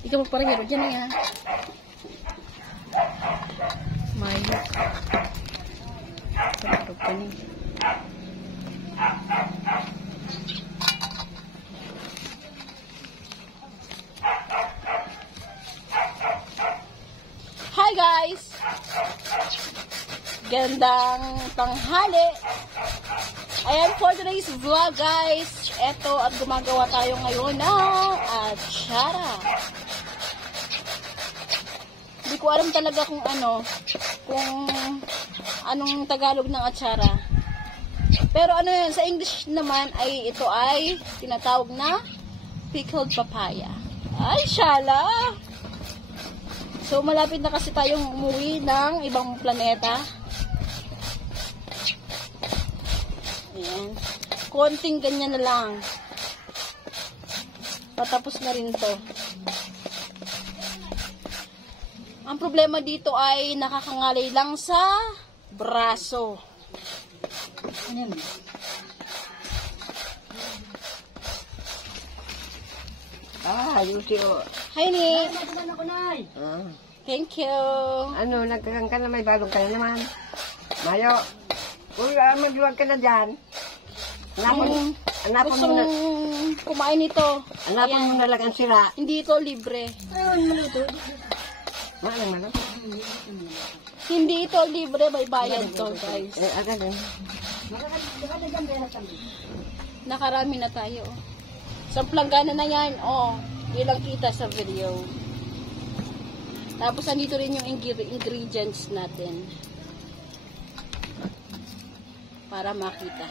Ikaw magparehero dyan eh ha. Mayo. Sarap ka niya. Hi guys! Gandang tanghali! Ayan for today's vlog guys. Eto at gumagawa tayo ngayon ng atsara. Hindi ko alam talaga kung anong Tagalog ng atsara. Pero ano yun, sa English naman ay ito ay tinatawag na pickled papaya. Ay, shala! So, malapit na kasi tayong umuwi ng ibang planeta. Ayan. Konting ganyan na lang. Patapos na rin to. Ang problema dito ay nakakangalay lang sa braso. Ayan. Yuti o. Hi, Nick. Thank you. Ano, nagkakan ka na may balong ka na naman. Mayo. Uy, magluwag ka na dyan. Hanapon mo na. Kumain ito. Hanapon mo na lang ang sira. Hindi ito libre. Ayun, maluto. Malang. Hindi ito libre, may bayad to, guys. Agad eh. Nakarami na tayo. Sa planggana na yan, ilang kita sa video. Tapos andito rin yung ingredients natin. Para makita.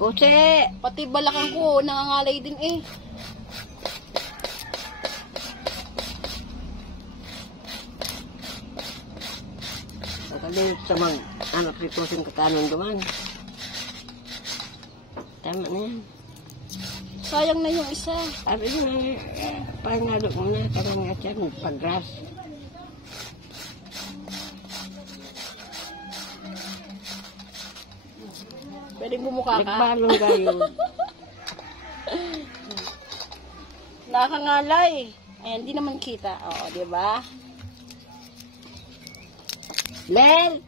Kutsi! Pati balakang ko, nangangalay din eh. Nakalimutan sa mga anak ritusin ka kanon duman. Tama na yan. Sayang na yung isa. Sabi mo na, pangalo mo na, parang nga siya, pag-grass. Pwedeng bumuka ka. Nagbalong gayon. Nakakangalay. Ayan, di naman kita. Oo, di ba? Lel!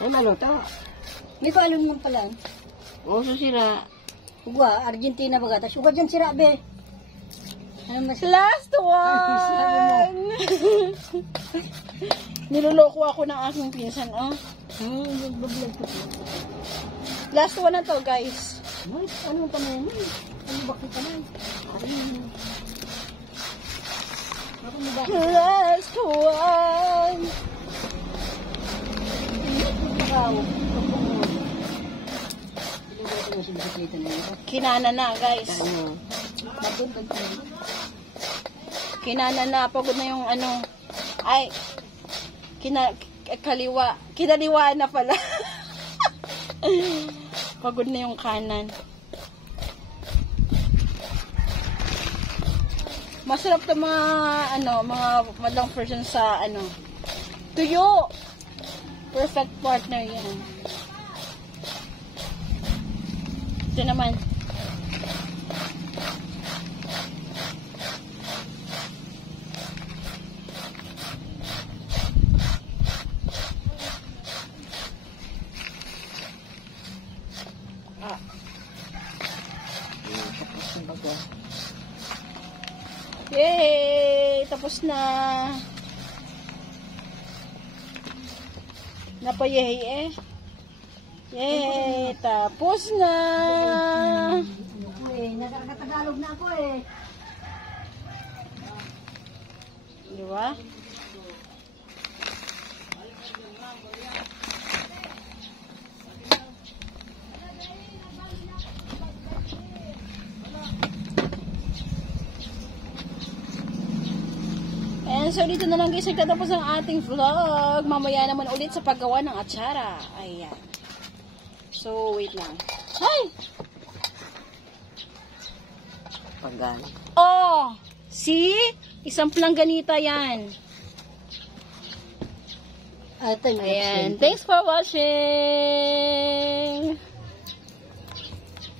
Ay, maluto. May paalon mo pala. Uso sira. Ugwa, Argentina baga. Tapos ugwa dyan sira, be. Ano mas... Last one! Niloloko ako ng aking pinsan, Nagbablog ko. Last one na to, guys. Ano pa na yun? Ano bakit ka na? Last one! Kinana na, guys. Ano? Kinana na. Pagod na yung ay, kinaliwa na pala. Pagod na yung kanan. Masarap to mga madlang version sa tuyo. Perfect partner yan. Ito naman. Yay! Tapos na. Napayahay eh. Yay! Tapos na. Nakakatagalog na ako eh. Di ba? And so dito na lang guys nagtatapos ang ating vlog. Mamaya naman ulit sa paggawa ng atsara. Ayan. So wait lang. Hi! Pagan. Oh! See? Isang plangganita yan. Ayan. Thanks for watching!